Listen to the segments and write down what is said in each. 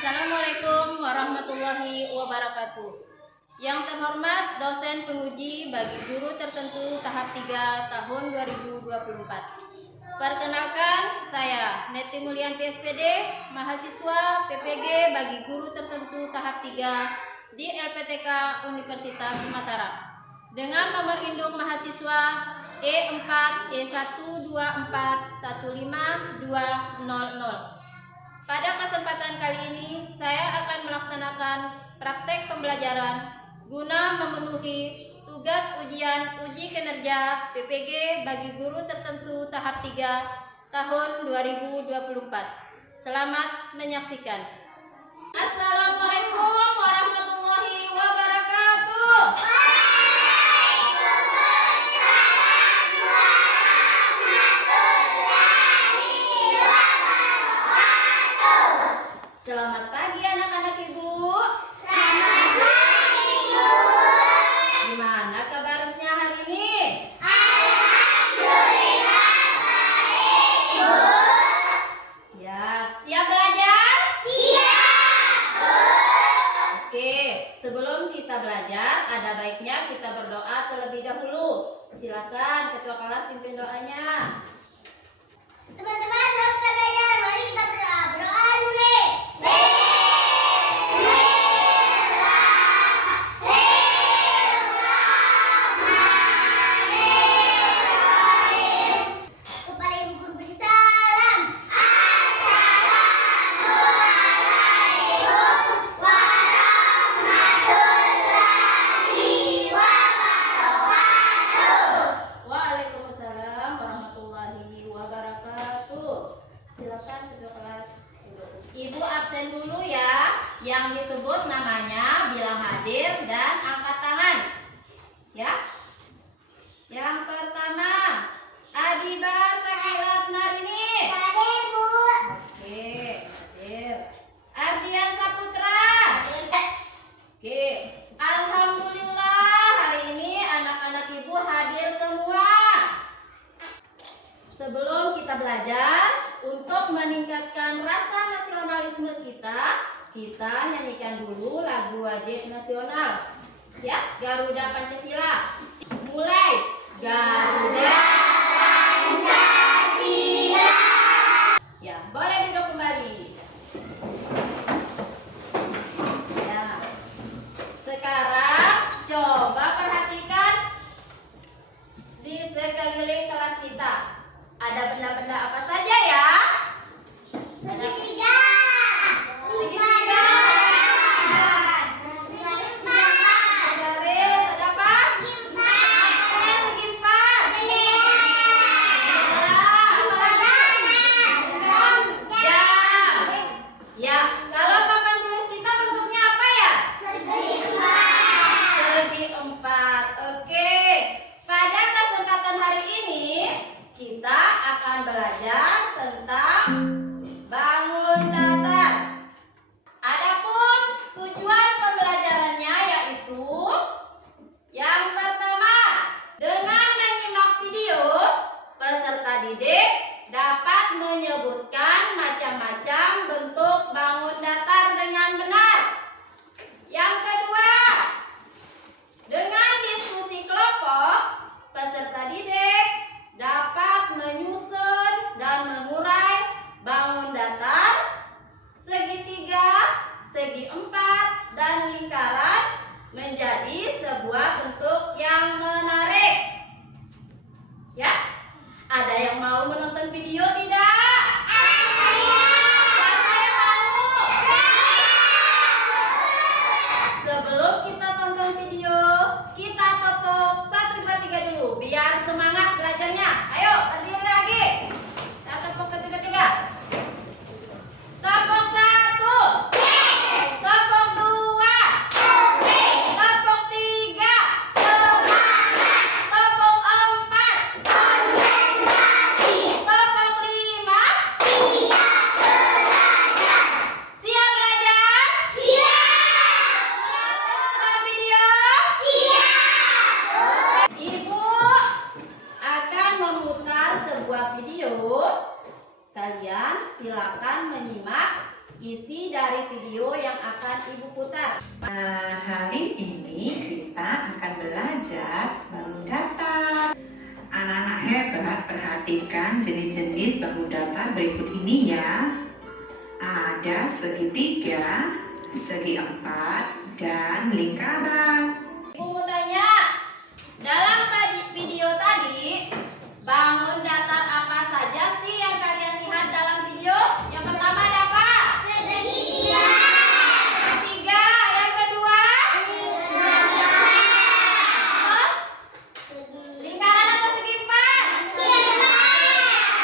Assalamualaikum warahmatullahi wabarakatuh. Yang terhormat dosen penguji bagi guru tertentu tahap 3 tahun 2024. Perkenalkan, saya Neti Mulyanti SPD, mahasiswa PPG bagi guru tertentu tahap 3 di LPTK Universitas Mataram. Dengan nomor induk mahasiswa E4E124150200. Pada kesempatan kali ini, saya akan melaksanakan praktek pembelajaran guna memenuhi tugas ujian uji kinerja PPG bagi guru tertentu tahap 3 tahun 2024. Selamat menyaksikan. Assalamualaikum warahmatullahi wabarakatuh. Selamat pagi anak-anak Ibu. Selamat pagi, Bu. Gimana kabarnya hari ini? Alhamdulillah baik, Bu. Ya, siap belajar? Siap, Bu. Oke, sebelum kita belajar, ada baiknya kita berdoa terlebih dahulu. Silakan ketua kelas pimpin doanya. Teman-teman, sebelum kita belajar, mari kita berdoa. Berdoa dulu nih. Kepada Ibu Guru beri salam. Assalamualaikum warahmatullahi wabarakatuh. Waalaikumsalam warahmatullahi wabarakatuh. Silakan ketua kelas. Ibu absen dulu ya. Yang disebut namanya, bilang hadir dan angkat tangan. Ya. Yang pertama, Adiba Sakilat Marini. Hadir, Bu. Oke, hadir. Ardian Saputra. Oke. Alhamdulillah hari ini anak-anak Ibu hadir semua. Sebelum kita belajar, untuk meningkatkan rasa nasionalisme kita nyanyikan dulu lagu wajib nasional. Ya, Garuda Pancasila. Mulai. Garuda Pancasila. Ya, boleh duduk kembali. Ya. Sekarang coba perhatikan di sekeliling kelas kita. Ada benda-benda apa saja ya? Segitiga. Segitiga. Garis, ada apa? Ada segi empat. Ada apa lagi? isi dari video yang akan Ibu putar. Hari ini kita akan belajar bangun datar. Anak-anak hebat, perhatikan jenis-jenis bangun datar berikut ini ya. Ada segitiga, segi empat, dan lingkaran. Ibu mau tanya, dalam video tadi, bangun datar apa saja sih yang kalian lihat dalam video? Yang pertama ada apa? Segitiga. Segitiga. Yang kedua? Lingkaran atau segi empat?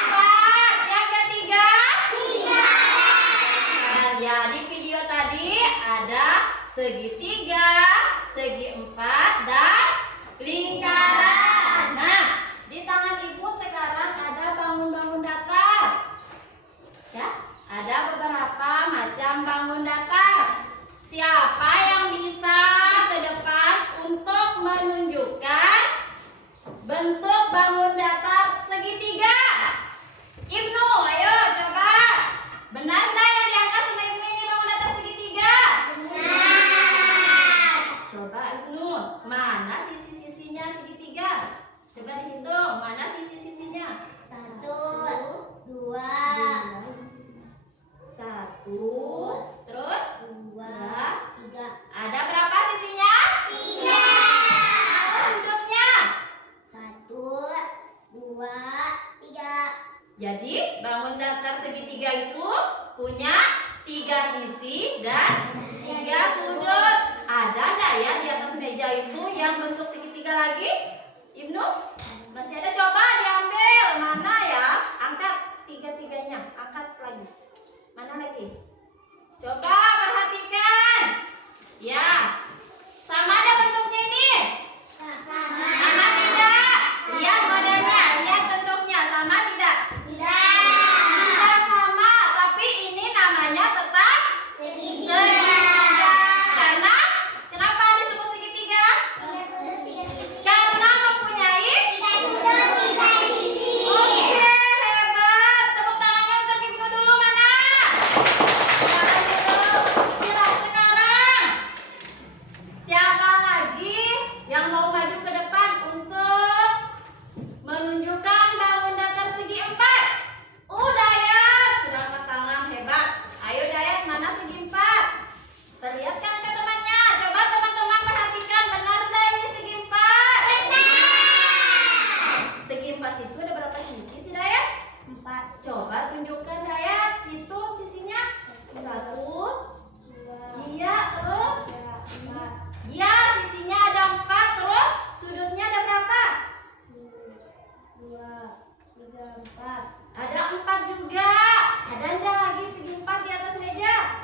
Empat. Yang ketiga? Ya, di video tadi ada segitiga, segi empat, dan lingkaran. Nah, di tangan Ibu sekarang ada bangun-bangun datar. Ya, ada beberapa macam bangun datar. Siapa yang bisa ke depan untuk menunjukkan bentuk bangun datar segitiga? Ibnu, ayo coba. Benar enggak yang diangkat sama Ibu ini bangun datar segitiga? Coba Ibnu, mana sisi-sisinya segitiga? Coba dihitung, mana sisi-sisinya? Satu, dua, Satu, terus dua, tiga. ada berapa sisinya? Tiga. Atau sudutnya? Satu, dua, tiga. Jadi bangun datar segitiga itu punya 3 sisi dan 3 sudut. Ada enggak ya di atas meja itu yang bentuk segitiga lagi? Ibnu? Masih ada, coba diambil. Mana ya? Angkat 3-tiganya. Angkat lagi. Mana lagi? Coba perhatikan. Ya. Sama ada bentuknya ini? Sama. Sama tidak? Lihat modelnya, lihat bentuknya. Sama tidak? Tidak sama, tapi ini namanya tetap segitiga. Karena kenapa disebut segitiga? Karena mempunyai Oke, hebat. Tepuk tangannya untuk Ibnu dulu, mana? Sila sekarang. Siapa lagi yang mau maju ke depan untuk menunjukkan bangun datar segi empat? Dayat sudah angkat tangan, hebat. Ayo Dayat, mana segi empat? Perlihatkan ke temannya. Coba teman-teman perhatikan, benar enggak ini segi empat? Segi empat itu ada berapa sisi sih Dayat? 4. Coba tunjukkan Dayat, hitung sisinya. 1. Iya, terus? Iya, sisinya ada 4, terus sudutnya ada berapa? 4. Ada 4 juga. Ada enggak lagi segi 4 di atas meja?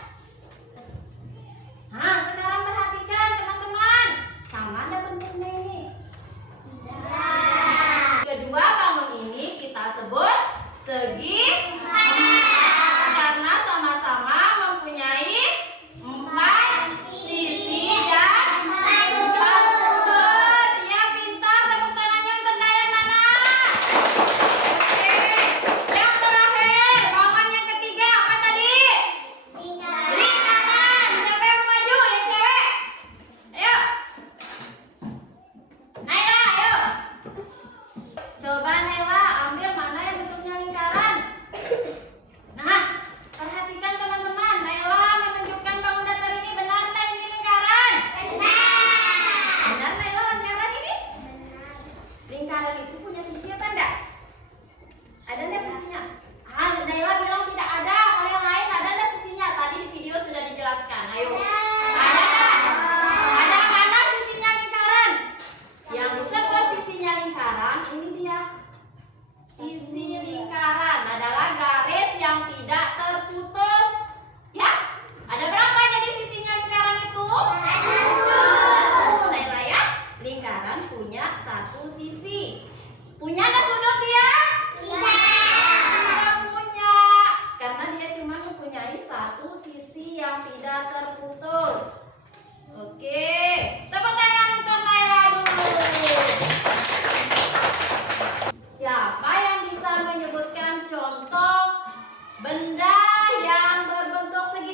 Nah, sekarang perhatikan teman-teman. Sama ada bentuknya ini. Kedua bangun ini kita sebut segi empat karena sama-sama mempunyai 4 sisi dan 4 sudut. Ya, pintar. Tepuk tangannya untuk Dayat, Nana. Oke. Yang terakhir, bangun yang ketiga apa tadi? Lingkaran. Siapa yang mau maju? Yang cewek. Ayo. Naila, ayo. Coba Naila ambil mana yang bentuknya lingkaran. Nah, perhatikan teman-teman. Naila menunjukkan bangun datar ini benar enggak ini lingkaran? Benar Naila lingkaran ini? Lingkaran itu punya sisi apa enggak? Ada enggak sisinya? Naila bilang tidak ada. Kalau yang lain ada enggak sisinya? Tadi di video sudah dijelaskan. Ayo. Ada enggak? Ada mana sisinya lingkaran? Yang disebut sisinya lingkaran ini dia. Sisi lingkaran adalah garis yang tidak terputus. Ya? Ada berapa jadi sisinya lingkaran itu? 1. Naila ya? Lingkaran punya 1 sisi. Punya ada sudut dia? Tidak punya. Karena dia cuma mempunyai 1 sisi yang tidak terputus. Oke. Tepuk tangan untuk Naila dulu. Siapa yang bisa menyebutkan contoh benda yang berbentuk segitiga?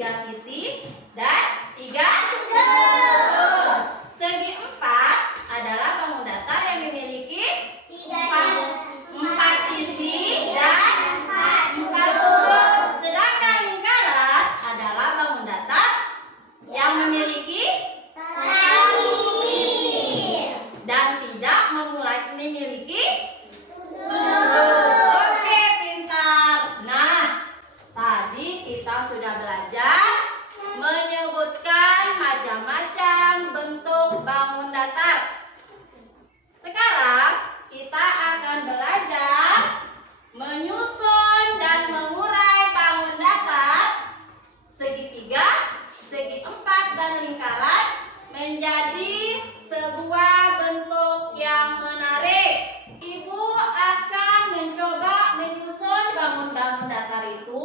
3 sisi dan 3 sudut. Segi 4 adalah bangun datar yang memiliki 4 sisi dan 4 sudut. Sedangkan lingkaran adalah bangun datar yang memiliki 1 sisi dan tidak memiliki sudut. Oke, pintar. Nah, tadi kita sudah belajar menyebutkan macam-macam bentuk bangun datar. Sekarang kita akan belajar menyusun dan mengurai bangun datar segitiga, segi 4 dan lingkaran menjadi sebuah bentuk yang menarik. Ibu akan mencoba menyusun bangun-bangun datar itu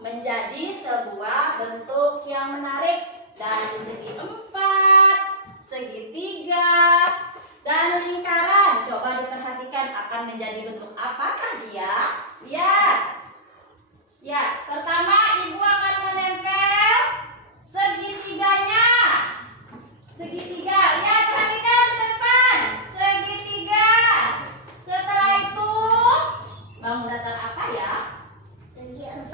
menjadi sebuah bentuk yang menarik dari segi 4, segitiga, dan lingkaran. Coba diperhatikan akan menjadi bentuk apakah dia? Lihat. Ya, pertama ibu akan menempel segitiganya. Segitiga, lihat, perhatikan ke depan. Segitiga. Setelah itu bangun datar apa ya? Segi 4.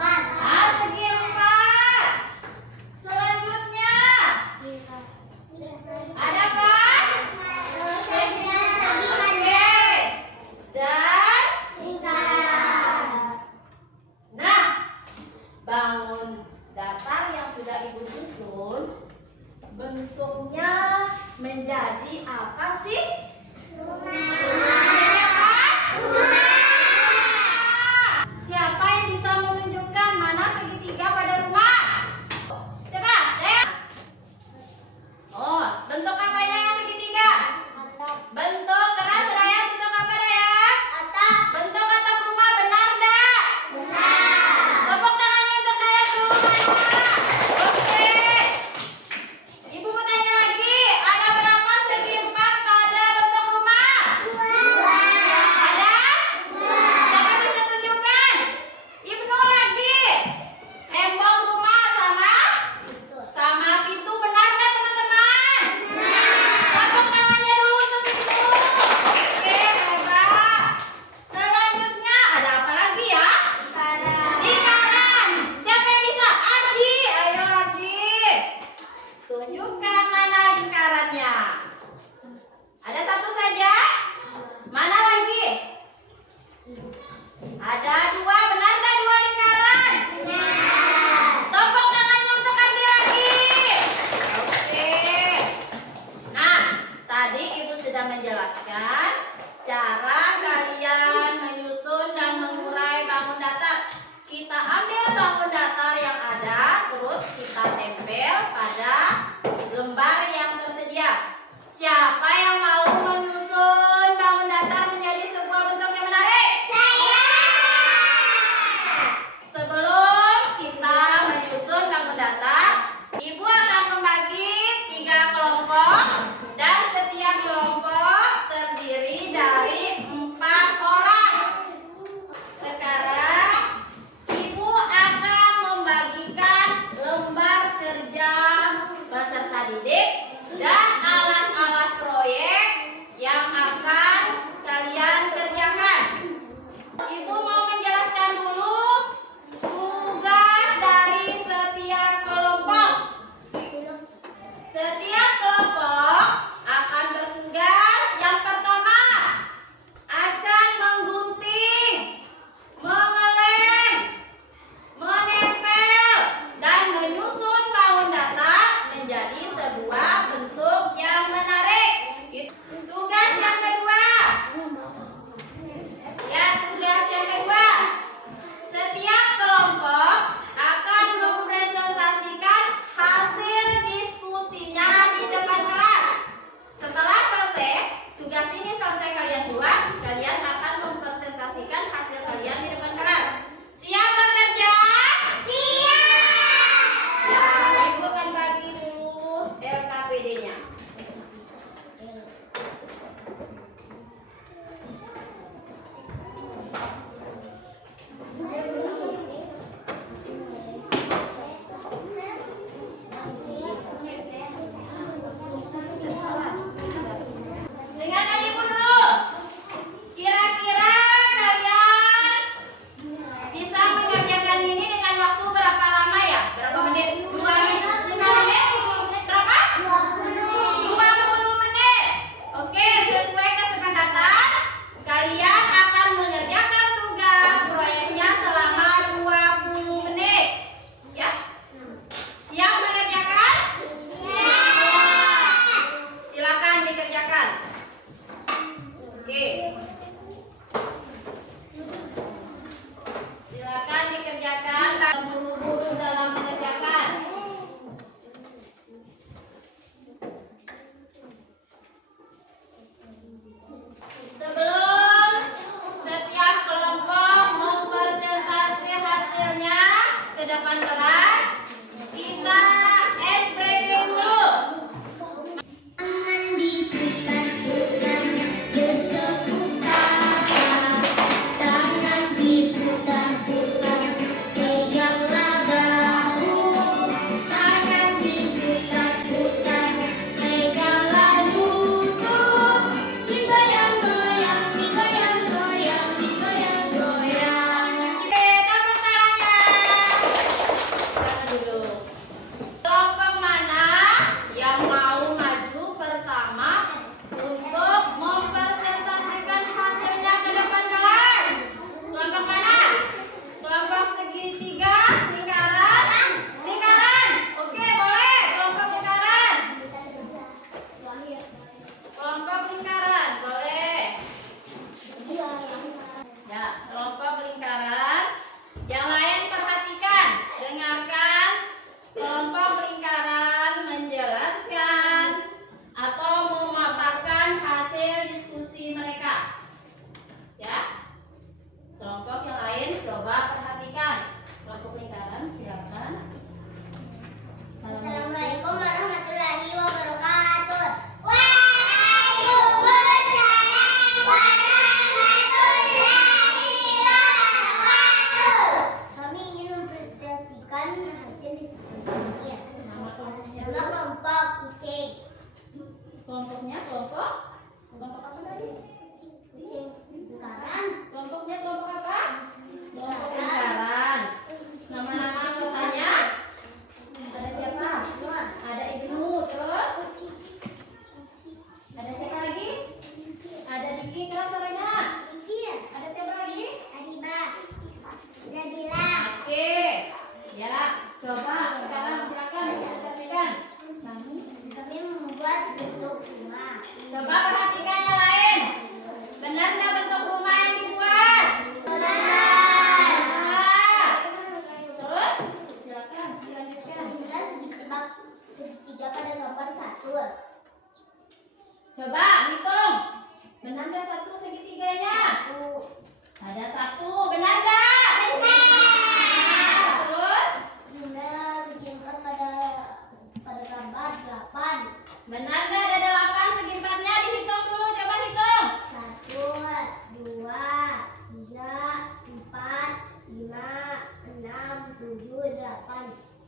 Segi 4. Selanjutnya ada apa? Segi Oke. Dan lingkaran. nah, bangun datar yang sudah ibu susun bentuknya menjadi apa sih? Siapa yang bisa menunjukkan mana segitiga pada rumah? Coba, Dea. Oh, bentuk apanya yang segitiga? Bentuk keras raya, bentuk apa Dea? Bentuk atap rumah, benar dak? Tepuk tangannya untuk Dea dulu. Oke. Ibu mau tanya lagi, ada berapa segi 4 pada bentuk rumah? Ada? Siapa bisa tunjukkan? Ibnu lagi. Tembok rumah sama pintu, benar kan teman-teman? Tepuk tangannya dulu untuk Ibnu. Oke, hebat. Selanjutnya ada apa lagi ya? Lingkaran. Siapa yang bisa? Ardi. Ayo Ardi. Tunjukkan mana lingkarannya. Ada satu saja? Mana lagi? Ada 2, benar tak 2 lingkaran? Tepuk tangannya untuk Ardi lagi. Oke. Nah, tadi ibu sudah menjelaskan cara kalian menyusun dan mengurai bangun datar. Kita ambil bangun datar yang ada, terus kita tempel pada lembar yang tersedia. Siapa yang mau menyusun bangun datar menjadi sebuah bentuk yang menarik? Saya. Sebelum kita menyusun bangun datar, ibu akan membagi 3 kelompok dan setiap kelompok terdiri dari 4 orang. Sekarang ibu akan membagikan lembar kerja peserta didik dan alat-alat proyek yang akan kalian kerjakan. Ibu mau menjelaskan dulu tugas dari setiap kelompok. Setiap kelompok akan bertugas yang pertama akan menggunting, mengelem, menempel, dan menyusun bangun datar menjadi sebuah bentuk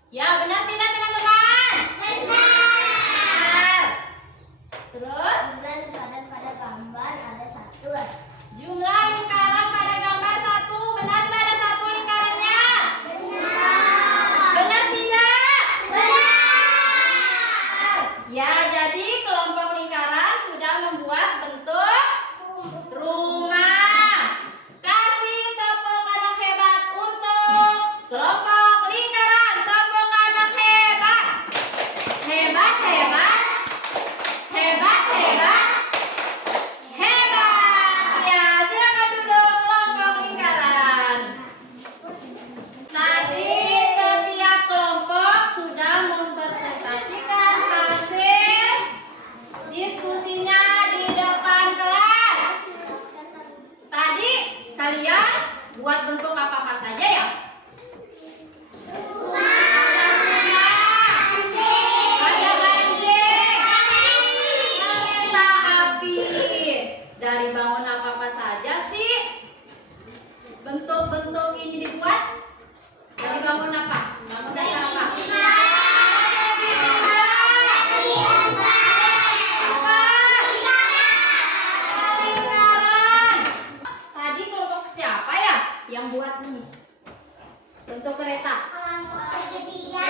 Ya, benar tidak teman-teman? Benar. Terus, Jumlah lingkaran pada gambar ada 1. jumlah lingkaran pada gambar 1. Benar tidak ada 1 lingkarannya? Benar tidak? Benar. Ya, jadi kelompok lingkaran sudah membuat bentuk rumah. Kasih tepuk anak hebat untuk kelompok lingkaran. Tepuk anak hebat. Hebat, hebat. Hebat, hebat. Hebat. Ya, silakan duduk kelompok lingkaran. Tadi setiap kelompok sudah mempresentasikan hasil diskusinya di depan kelas. Tadi kalian buat bentuk apa-apa saja ya? Ada anjing, kereta api. Dari bangun apa-apa saja sih? Bentuk-bentuk ini dibuat dari bangun apa? Bangun dasar apa? Lingkaran. Tadi kelompok siapa ya yang buat ini? Bentuk kereta. Kelompok segitiga.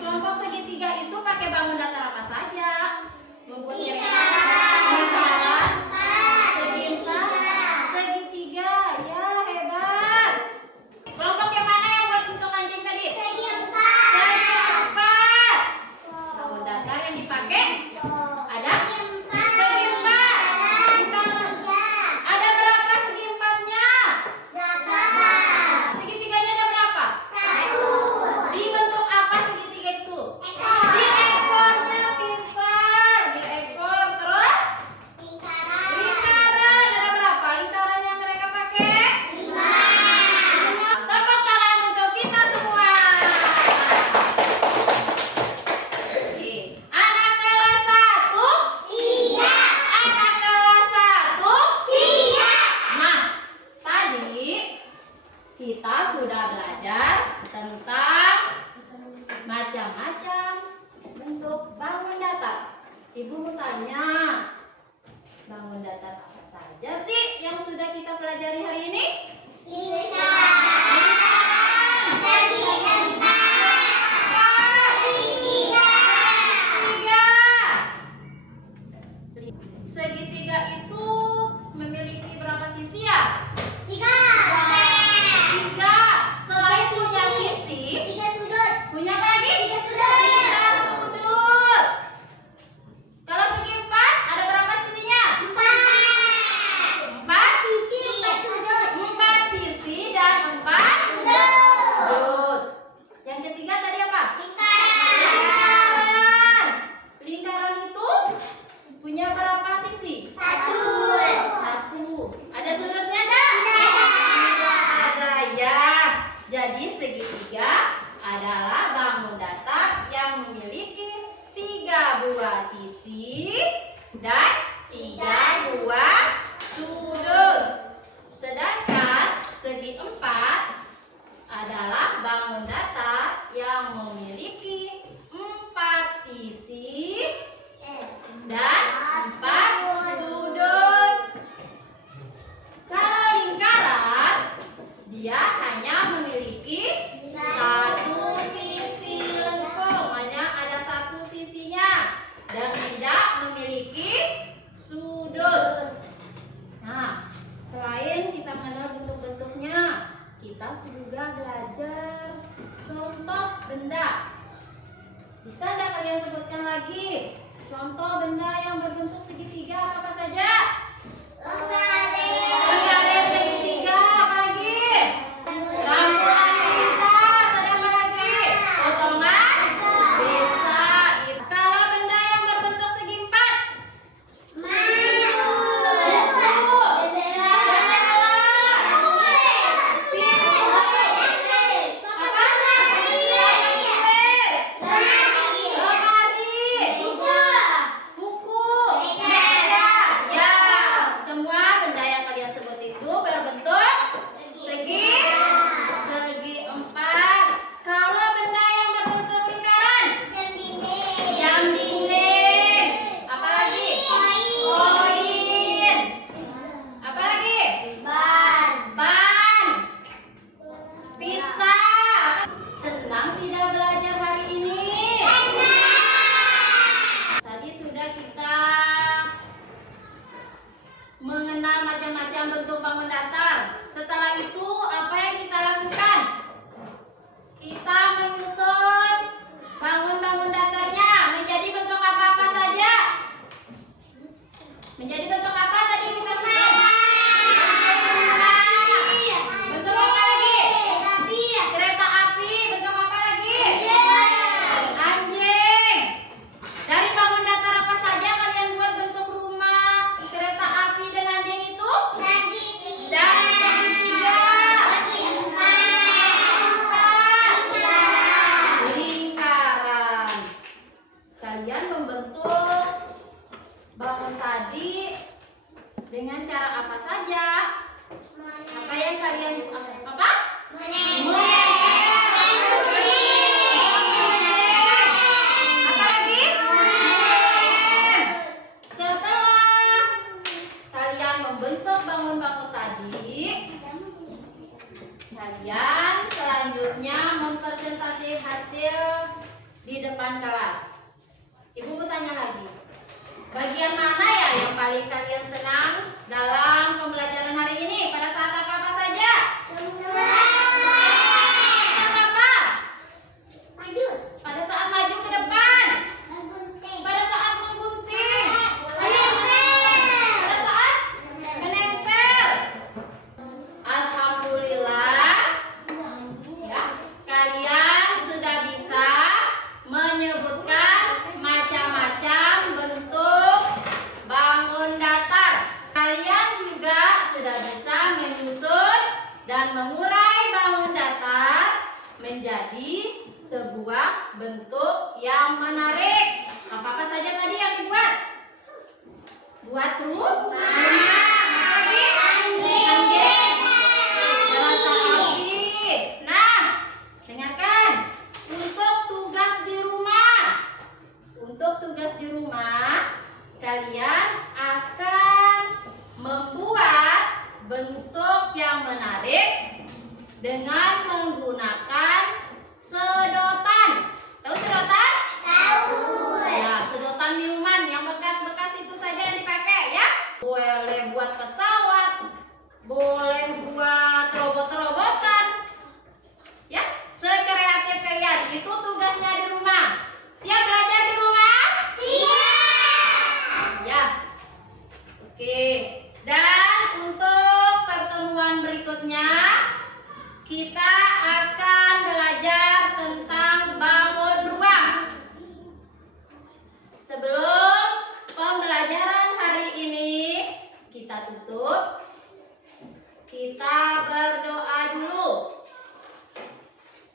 Kelompok segitiga itu pakai bangun datar apa saja? Membuat kereta. Lingkaran. Segitiga. Ya, hebat. Kelompok yang mana yang buat bentuk anjing tadi? Segi empat. Bangun datar yang dipakai ada segi empat. Lingkaran. Ada berapa segi empatnya? Segitiganya ada berapa? Dibentuk apa segitiga itu? Di ekornya, pintar. Di ekor. Terus lingkaran. Ada berapa lingkaran yang mereka pakai? 5. Tepuk tangan untuk kita semua. Oke. Anak kelas 1 siap. Anak kelas 1 siap. Nah, tadi kita sudah belajar tentang macam-macam bentuk bangun datar. Ibu mau tanya, bangun datar apa saja sih yang sudah kita pelajari hari ini? Segitiga itu memiliki berapa sisi ya? 3. Selain punya sisi, punya apa lagi? 3 sudut. Kalau segi 4 ada berapa sisinya? 4 sisi dan 4 sudut. Yang ketiga tadi apa? Lingkaran. Lingkaran itu punya berapa sisi? 1. Ada sudutnya enggak? Ada ya. Jadi segitiga adalah bangun datar yang memiliki 3 buah sisi dan 3 buah sudut. Sedangkan segi 4 adalah bangun datar yang memiliki 4 sisi dan 4 sudut. Kalau lingkaran, dia hanya memiliki 1 sisi lengkung, hanya ada 1 sisinya dan tidak memiliki sudut. Nah, selain kita mengenal bentuk-bentuknya, kita juga belajar contoh benda. Bisa enggak kalian sebutkan lagi contoh benda yang berbentuk segitiga apa saja? Lenggaris segitiga, apa lagi? Rambutan lintas, ada apa lagi? Potongan bisa. Kalau benda yang berbentuk segi 4, buku, meja, ya. Bagian mana ya yang paling kalian senang dalam pembelajaran hari ini? Pada saat apa saja? Saat apa? Maju. Pada saat maju ke depan. Menggunting. Pada saat menggunting. Menempel. Pada saat menempel. Alhamdulillah, ya, kalian sudah bisa menyebutkan macam-macam bentuk bangun datar. Kalian juga sudah bisa menyusun dan mengurai bangun datar menjadi sebuah bentuk yang menarik. Apa-apa saja tadi yang dibuat? Buat rumah. Anjing. Kereta api. Nah, dengarkan. Untuk tugas di rumah. Untuk tugas di rumah, kalian akan membuat bentuk yang menarik dengan menggunakan sedotan. Tahu sedotan? Tahu. Ya, sedotan minuman yang bekas-bekas itu saja yang dipakai ya. Boleh buat pesawat, boleh buat robot-robotan. Ya, sekreatif kalian. Itu tugasnya di rumah. Siap belajar di rumah? Siap. Ya. Oke. Dan untuk pertemuan berikutnya kita akan belajar tentang bangun ruang. Sebelum pembelajaran hari ini kita tutup, kita berdoa dulu.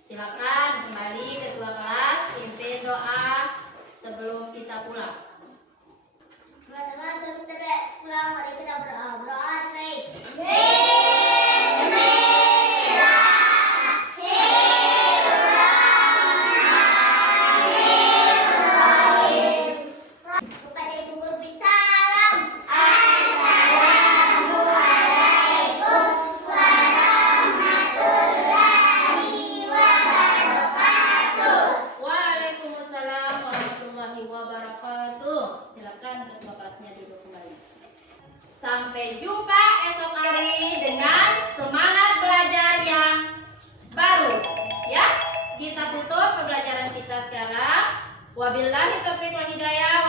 Silakan kembali ketua kelas pimpin doa sebelum kita pulang. Teman-teman, sebelum kita pulang, mari kita berdoa. Kepada Ibu Guru salam. Assalamualaikum warahmatullahi wabarakatuh. Waalaikumsalam warahmatullahi wabarakatuh. Silakan ketua kelasnya duduk kembali. Sampai jumpa esok hari dengan semangat belajar yang baru. Ya, kita tutup pembelajaran kita sekarang. Wabillahi taufiq wal hidayah.